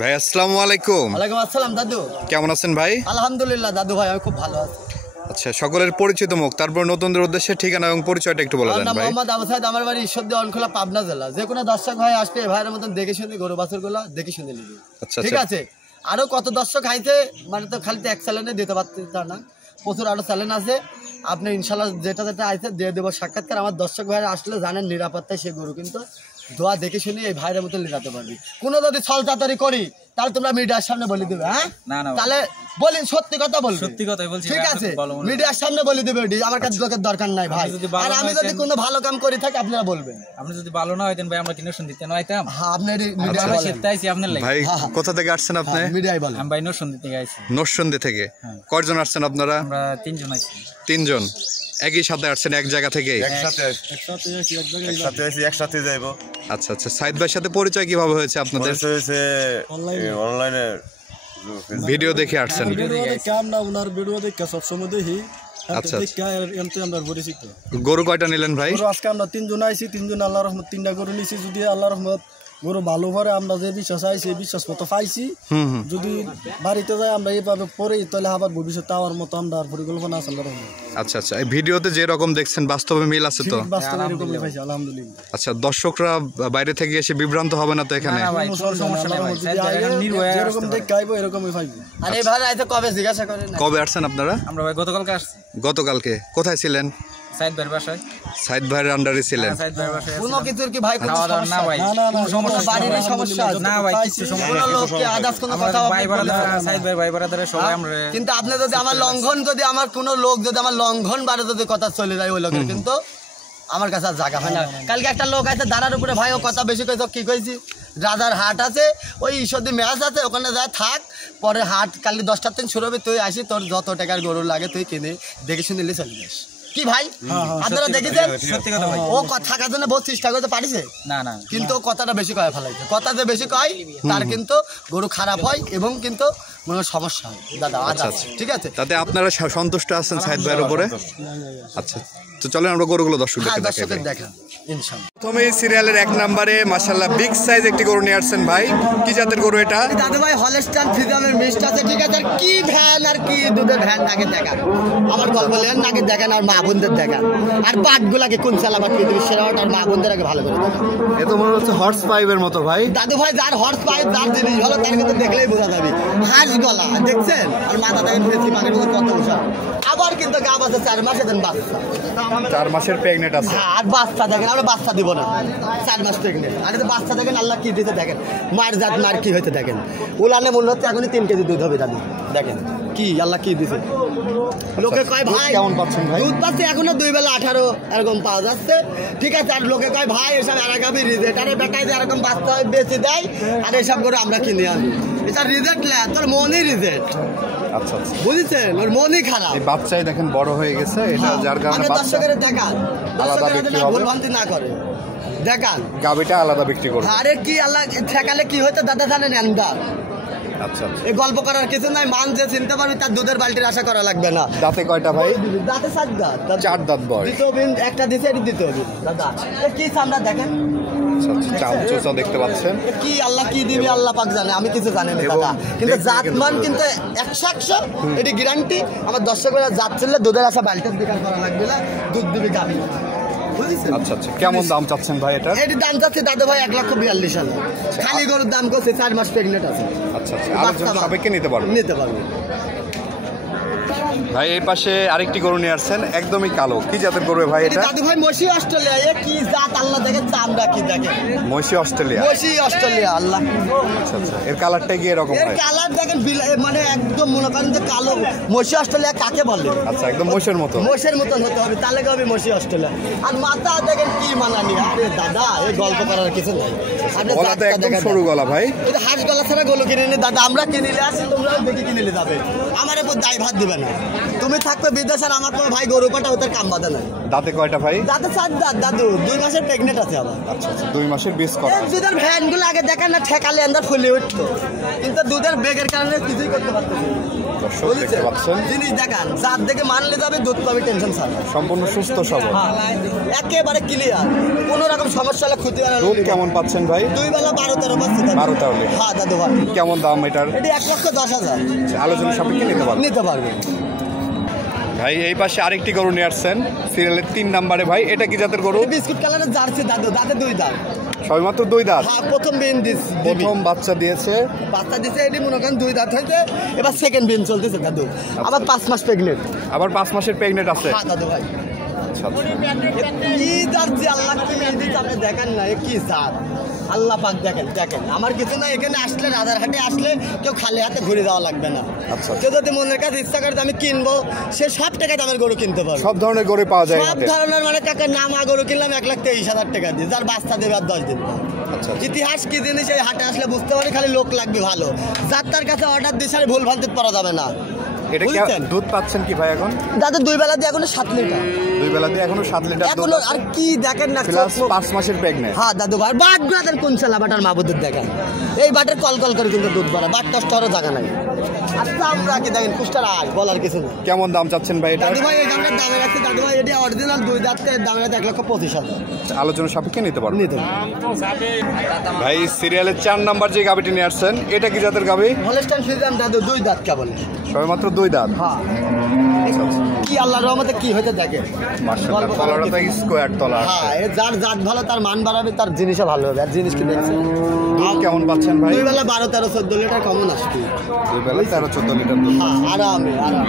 ভাই আসসালামু আলাইকুম। ওয়ালাইকুম আসসালাম দাদু, কেমন আছেন ভাই? আলহামদুলিল্লাহ দাদু ভাই, আমি খুব ভালো আছি। আচ্ছা, সকলের পরিচিত মুখ, তারপর নতুনদের উদ্দেশ্যে ঠিকানা এবং পরিচয়টা একটু বলে দেন ভাই। মোহাম্মদ আবু সাইদ, আমার বাড়ি ঈশ্বরদী অনখোলা, পাবনা জেলা। যে কোনো দর্শক ভাই আসবে ভাইয়ের মতন দেখে শুনে গরু বাছুরগুলো দেখে শুনে নিবি। আচ্ছা, ঠিক আছে। আরো কত দর্শক আইছে, মানে তো খালি তো এক চ্যানেলে দিতে পারতে না, প্রচুর আরো চ্যানেল আছে। আপনি ইনশাল্লাহ যেটা যেটা আইছে দিয়ে দেবো সাক্ষাৎকার। আমার দর্শক ভাইরা আসলে জানেন নিরাপত্তায় সে গরু কিন্তু দোয়া দেখে শুনে এই ভাইয়ের মতো নিরাতে পারবি। কোনো যদি ছলচাতারি করি তাহলে তোমরা মিডিয়ার সামনে বলে দেবে। হ্যাঁ, তাহলে বলি সত্যি কথা বলবি, সত্যি কথাই বলছি। ঠিক আছে, মিডিয়ার সামনে বলে দেবে, আমার কাছে লোকের দরকার নাই ভাই। আর আমি যদি কোনো ভালো কাম করে থাকি আপনারা বলবেন। আপনি যদি ভালো না হইতেন ভাই, আমরা কি নরসিংদী থেকে আইতাম? হ্যাঁ, আপনি মিডিয়া বলেন। আপনার লাগি ভাই কোথা থেকে আসছেন আপনি? মিডিয়ায় বলেন। আমি ভাই নরসিংদী থেকে আইছি। নরসিংদী থেকে কয়জন আসছেন আপনারা? আমরা তিনজন আইছি। তিনজন একই সাথে আসছেন, এক জায়গা থেকে? একসাথে যাইবো। আচ্ছা আচ্ছা, সাইদ ভাইয়ের সাথে পরিচয় কিভাবে হয়েছে আপনাদের? অনলাইনে ভিডিও দেখে আসছেন? আচ্ছা, গরু কয়টা নিলেন ভাই? আজকে আমরা তিনজন আইছি, তিনজন আল্লাহর রহমত 3টা গরু নিছি। যদি আল্লাহর রহমত গরু ভালো ভরে আমরা যে বিশ্বাস আইছি বিশ্বাস মতো পাইছি, যদি বাড়িতে যাই আমরা এইভাবে পরে তাহলে আবার ভবিষ্যতে আমার মতো আমরা পরিকল্পনা আছে আল্লাহর রহমত। আচ্ছা আচ্ছা, এই ভিডিওতে যে রকম দেখছেন বাস্তবে মিল আছে তো? বাস্তবে এরকমই পাইছি আলহামদুলিল্লাহ। আচ্ছা, দর্শকরা বাইরে থেকে এসে বিভ্রান্ত হবে না তো এখানে? যেরকম দেখ গাইবো এরকমই পাইবো। আরে ভাই আইতে কবে জিজ্ঞাসা করেন? কবে আসছেন আপনারা? আমরা ভাই গতকালকে আসছি। গতকালকে কোথায় ছিলেন? সাইদ ভাইয়ের বাসায়। সাইদ ভাইয়ের আন্ডারে ছিলেন? সাইদ ভাইয়ের বাসায়। কোনো কিছুর কি ভাই কোনো সমস্যা না ভাই? না সমস্যা বাড়ির সমস্যা না ভাই, কিছু সমস্যা কোনো লোককে আদার্স কোনো কথা ভাই বারাদার, সাইদ ভাই বারাদার সবাই আমরা। কিন্তু আপনি যদি আমার লঙ্ঘন, যদি আমার কোনো লোক যদি আমার লঙ্ঘন বারে যদি কথা চলে যায় ওই লোকের কিন্তু আমার কাছে আর জায়গা হয় না। কালকে একটা লোক আছে দাঁড়ার উপরে, ভাই ও কথা বেশি কইছো, কি কইছি রাজার হাট আছে, ওই ঈশ্বরদী ম্যাচ আছে, ওখানে যায় থাক, পরে হাট কালি 10টার দিন শুরু হবে, তুই আসি তোর যত টাকার গরু লাগে তুই কিনে দেখে শুনে নিলে চলে যাস। কি ভাই আপনারা দেখেছেন? সত্যি কথা ভাই। ও থাকার জন্য বহুত চেষ্টা করতে পারিছে না না, কিন্তু কথাটা বেশি কয় ফেলাইছে। কথা যে বেশি কয় তার কিন্তু গরু খারাপ হয় এবং কিন্তু সমস্যা হয় দাদা। আচ্ছা, ঠিক আছে, তাতে আপনারা সন্তুষ্ট আছেন সাইদ ভাইয়ের উপরে? আচ্ছা, তো চলেন আমরা গরুগুলো দর্শকদেরকে দেখাই। প্রথমে সিরিয়ালের 1 নম্বরে মাশাআল্লাহ বিগ সাইজ একটি গরু নিয়ে আসছেন ভাই। কি জাতের গরু এটা? দাদু ভাই হলস্টাইন ফ্রিজিয়ানের মিক্সড আছে। ঠিক আছে, আর কি ভ্যান আর কি দুধের ভ্যান নাকি দেখান, আমার গল্প লেন নাকি দেখেন, আর মা বোনদের দেখান, আর পাটগুলাকে কোন চালাবার পৃথিবীর সেরা আর মা বোনদের আগে ভালো করে দেখান। এ তো মনে হচ্ছে হর্স পাইপের মতো ভাই। দাদু ভাই যার হর্স পাইপ যার জিনিস ভালো তার কিন্তু দেখলেই বোঝা যাবে। হাঁস গলা দেখছেন, আর মাথা দেখেন ফেসি মাগের মতো কত উষা। আবার কিন্তু গা বাচ্চা 4 মাসে দেন বাচ্চা, 4 মাসের প্রেগনেন্ট আছে। আর বাচ্চা দেখেন, আমরা বাচ্চা দিব না, 4 মাস প্রেগনেন্ট। আর বাচ্চা দেখেন আল্লাহ কি দিতে দেখেন, মায়ের জাত মার কি হইতে দেখেন। উলানে মূল্য হচ্ছে এখনই 3 কেজি দুধ হবে দাদু, দেখেন কি আল্লাহ কি দিছে। লোকে কয় ভাই কেমন পাচ্ছেন ভাই? দুধ পাচ্ছে এখনো 2 বেলা 18 এরকম পাওয়া যাচ্ছে। ঠিক আছে, আর লোকে কয় ভাই এসব আরাগাবি রিজেক্ট, আরে বেটায় যে এরকম বাচ্চা হয় বেঁচে দেয়, আর এসব করে আমরা কিনে আনি। এটা রিজেক্ট না, তোর মনই রিজেক্ট। আচ্ছা আচ্ছা, বুঝছেন, ওর মনই খারাপ। এই বাচ্চাই দেখেন বড় হয়ে গেছে, এটা যার কারণে বাচ্চা দর্শকের দেখান, আলাদা দর্শকের বিক্রি না হবে। ভুল ভ্রান্তি না করে দেখান, গাবিটা আলাদা বিক্রি করবে। আরে কি আল্লাহ ঠেকালে কি হইতো দাদা জানেন? আন্দাজ আচ্ছা আচ্ছা, এই গল্প করার কিছু নাই, মান যে চিনতে পারবি তার দুধের বালতির আশা করা লাগবে না। দাঁতে কয়টা ভাই? দাঁতে 4 দাঁত। 4 দাঁত বয়স। দ্বিতীয় বিন একটা দিতে, এটি দ্বিতীয় বিন দাদা। কি চামড়া দেখেন, চামচুচা দেখতে পাচ্ছেন। কি আল্লাহ কি দিবি আল্লাহ পাক জানে, আমি কিছু জানি না দাদা। কিন্তু জাতমান কিন্তু 100 এটি গ্যারান্টি। আমার দর্শকেরা জাত ছিল দুধের আশা বালতির বিকাশ করা লাগবে না, দুধ দিবি গাবি। আচ্ছা আচ্ছা, কেমন দাম চাচ্ছেন ভাই এটা? এটির দাম চাচ্ছে দাদু ভাই 1,42,000। খালি গরুর দাম করছে 4 মাস প্রেগনেন্ট আছে। আচ্ছা আচ্ছা, আলোচনা সাপেক্ষে নিতে পারবেন? নিতে পারবেন। ভাই এই পাশে আরেকটি গরু নিয়ে আসছেন, একদমই কালো। কি জাতের গরু ভাই এটা? দাদু ভাই মশি অস্ট্রেলিয়া। এ কি জাত আল্লাহ দেখেন, চামড়া কি দেখেন, মহিষী অস্ট্রেলিয়া। মশি অস্ট্রেলিয়া আল্লাহ। আচ্ছা আচ্ছা, এর কালারটা কি এরকম এর হয়? কালার দেখেন মানে একদম মনে করেন যে কালো। মশি অস্ট্রেলিয়া কাকে বলে? আচ্ছা, একদম মোষের মতো। মোষের মতন হতে হবে, তাহলে হবে মশি অস্ট্রেলিয়া। আর মাথা দেখেন কি মানানি। আরে দাদা এই গল্প করার কিছু নাই। গলাটা একদম সরু গলা ভাই। এটা হাঁস গলা ছাড়া গরু কিনে নি দাদা, আমরা কিনে নিলে আসি, তোমরাও দেখে কিনে নিলে যাবে, আমার উপর দায় ভাত দিবে না। তুমি থাকবে বিদেশ আর আমার কোনো ভাই গরু পাটা ওদের কাম বাঁধে না। দাঁতে কয়টা ভাই? দাদা 4 দাঁত দাদু 2 মাসের প্রেগনেন্ট আছে আবার। আচ্ছা আচ্ছা, 2 মাসের বীজ করা। এই দুধের ভ্যানগুলো আগে দেখেন না ঠেকালে আন্দার ফুলে উঠতো, কিন্তু দুধের বেগের কারণে কিছুই করতে পারতেছে না। দর্শক দেখতে পাচ্ছেন, জিনিস দেখান যার দেখে মানলে যাবে দুধ পাবে টেনশন ছাড়া। সম্পূর্ণ সুস্থ সবল, একেবারে ক্লিয়ার, কোনো রকম সমস্যা হলে ক্ষতি হয় না। দুধ কেমন পাচ্ছেন ভাই? 2 বেলা 12-13 পাচ্ছে। 12-13 লিটার। হ্যাঁ দাদু ভাই। কেমন দাম এটার? এটি 1,10,000 আলোচনা সাপেক্ষে নিতে পারবেন। নিতে পারবে ভাই এই পাশে আরেকটি গরু নিয়ে আসছেন সিরিয়ালের 3 নম্বরে ভাই, এটা কি জাতের গরু? বিস্কুট কালারের জার্সি দাদু, দাঁতে 2 দাঁত। সবেমাত্র 2 দাঁত। হ্যাঁ প্রথম বিন প্রথম বাচ্চা দিয়েছে, বাচ্চা দিছে, এটি মনে করেন 2 দাঁত হয়েছে, এবার সেকেন্ড বিন চলতেছে দাদু। আবার 5 মাস প্রেগনেন্ট। আবার 5 মাসের প্রেগনেন্ট আছে। হ্যাঁ দাদু ভাই। আচ্ছা আচ্ছা। কি জার্সি আল্লাহ কি দিচ্ছে আপনি দেখেন না, এ কি জাত আল্লাহ পাক। দেখেন দেখেন আমার কিছু না, এখানে আসলে রাজারহাটে আসলে কেউ খালি হাতে ঘুরে যাওয়া লাগবে না। আচ্ছা। কেউ যদি মনের কাছে ইচ্ছা করে আমি কিনবো, সে সব টাকায় দামের গরু কিনতে পারবে। সব ধরনের গরু পাওয়া যায় সব এখানে। ধরনের, মানে কাকা নামা গরু কিনলাম 1,23,000 টাকা দিয়ে, যার বাচ্চা দেবে আর 10 দিন। আচ্ছা আচ্ছা। ইতিহাস কি জিনিস এই হাটে আসলে বুঝতে পারি, খালি লোক লাগবে ভালো, যার তার কাছে অর্ডার দিয়ে সারে ভুল ভালতে পারা যাবে না। এটা কি বুঝছেন? দুধ পাচ্ছেন কি ভাই এখন? দাদা 2 বেলা দিয়ে এখনো 7 লিটার। 2 বেলা দিয়ে এখনো 7 লিটার দুধ এখনো আছে। আর কি দেখেন না, প্লাস 5 মাসের প্রেগনেন্ট। হ্যাঁ দাদু ভাই, বাট ব্রাদার কোন চালা বাটার মাবুদের দেখেন, এই বাটের কল কল করে কিন্তু দুধ বাড়া, বাট টস্টারও জায়গা নাই। আচ্ছা আমরা কি দেখেন পুষ্টার আজ বলার কিছু নেই। কেমন দাম চাচ্ছেন ভাই এটা? দাদু ভাই এই দামটা দামে রাখছে দাদু ভাই, এটি অরিজিনাল 2 দাঁতের দামে রাখছে 1,25,000 আলোচনা সাপেক্ষে নিতে পারবেন। নিতে ভাই সিরিয়ালের 4 নাম্বার যে গাবিটি নিয়ে আসছেন, এটা কি জাতের গাবি? হলস্টাইন ফ্রিজিয়ান দাদু 2 দাঁত কেবল। সবেমাত্র 2 দাঁত। হ্যাঁ কি আল্লাহর রহমতে কি হইতে দেখে। মাশাআল্লাহ, তলাটা তো স্কয়ার তলা। হ্যাঁ এ যার জাত ভালো তার মান বাড়াবে, তার জিনিসও ভালো হবে। আর জিনিস কি দেখছেন, দুধ কেমন পাচ্ছেন ভাই? 2 বেলা 12-13-14 লিটার কমন আসবে। 2 বেলা 13-14 লিটার দুধ। হ্যাঁ আরামে আরাম।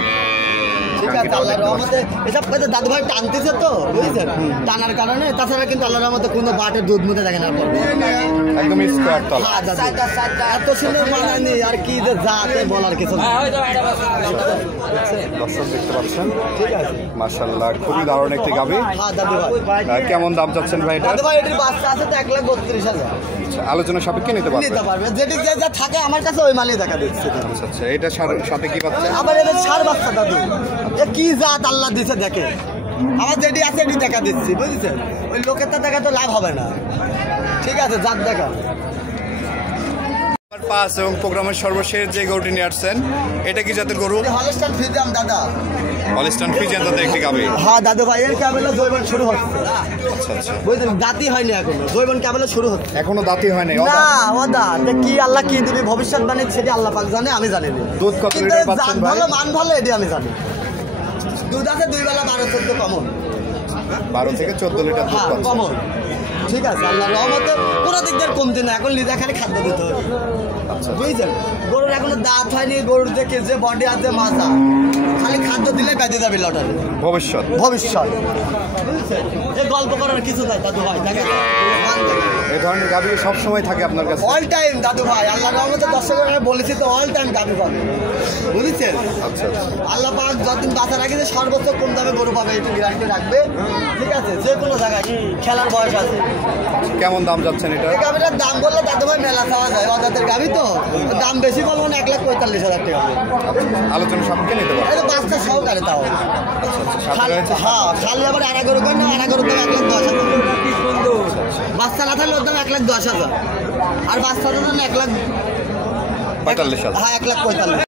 ঠিক আছে আল্লাহর রহমতে এসব কথা দাদু ভাই টানতেছে তো, বুঝছেন, টানার কারণে। তাছাড়া কিন্তু আল্লাহর রহমতে কোনো বাটের দুধ মুখে দেখে না পড়বে। একদম স্কয়ার তলা। হ্যাঁ দাদু, এত সুন্দর মানানি আর কি যে জাতে বলার কিছু নেই। দর্শক দেখতে পাচ্ছেন, ঠিক আছে মাশাআল্লাহ খুবই দারুণ একটি গাবি। হ্যাঁ দাদু ভাই। কেমন দাম চাচ্ছেন ভাই এটা? দাদু ভাই এটির বাচ্চা আছে তো 1,32,000 আলোচনা সাপেক্ষে নিতে পারবেন। নিতে পারবে, যেটি যে যা থাকে আমার কাছে ওই মালই দেখা দিচ্ছে। আচ্ছা আচ্ছা, এটা সাথে কি পাচ্ছেন? আবার এদের 4 বাচ্চা দাদু, এ কি জাত আল্লাহ দিছে দেখে। আমার যেটি আছে এটি দেখা দিচ্ছি, বুঝছেন, ওই লোকের তো দেখা তো লাভ হবে না। ঠিক আছে জাত দেখা। 5 এবং প্রোগ্রামের সর্বশেষ যে গরুটি নিয়ে আসছেন, এটা কি জাতের গরু? হলস্টাইন ফ্রিজিয়ান দাদা। হলস্টাইন ফ্রিজিয়ান জাতের একটি গাবি। হ্যাঁ দাদু ভাই, এর কেবল জৈবন শুরু হচ্ছে। আচ্ছা আচ্ছা, বুঝলেন, দাঁতই হয়নি এখনো, জৈবন কেবল শুরু হচ্ছে। এখনো দাঁতই হয় নাই। না ওদা কি আল্লাহ কি দিবি ভবিষ্যৎবাণী সেটি আল্লাহ পাক জানে, আমি জানি না। দুধ কত কিন্তু লিটার পাচ্ছেন জাত ভাই? ভালো মান ভালো এটি আমি জানি। দুধ আছে 2 বেলা 12-14 কমন। 12 থেকে 14 লিটার দুধ হ্যাঁ পাচ্ছেন। কমন। ঠিক আছে আল্লাহর রহমতে কোনো দিক দিয়ে কমতি না, এখন লিজা খালি খাদ্য দিতে হবে। বুঝছেন, গরুর এখনো দাঁত হয়নি, গরুর দেখে যে বডি আছে মাজা, খালি খাদ্য দিলে বেঁধে যাবে লটারি ভবিষ্যৎ। ভবিষ্যৎ। বুঝছেন, এই গল্প করার কিছু নাই দাদু ভাই, দেখেন এই ধরনের গাবি সব সময় থাকে আপনার কাছে। অল টাইম দাদু ভাই, আল্লাহর রহমতে দর্শকের বলেছি তো অল টাইম গাবি পাবে। বুঝছেন, আচ্ছা আচ্ছা, আল্লাহ পাক যতদিন বাঁচা রাখি যে সর্বোচ্চ কম দামে গরু পাবে একটু গ্যারান্টি রাখবে। ঠিক আছে, যে কোনো জায়গায় খেলার বয়স আছে। কেমন দাম যাচ্ছেন এটা? এই গাভিটার দাম বললে দাদু ভাই মেলা চাওয়া যায়, অজাতের গাভি তো দাম বেশি বলবো না, 1,45,000 টাকা। আলোচনা সাপেক্ষে নিতে পারবেন। এটা বাচ্চা সহকারে তাও। সাথে রয়েছে হ্যাঁ খালি আবার আড়া গরু করে না, আড়া গরুর দাম 1,10,000। বাচ্চা না থাকলে ওর দাম 1,10,000, আর বাচ্চা জন্য 1,45,000। 45,000। হ্যাঁ 1,45,000।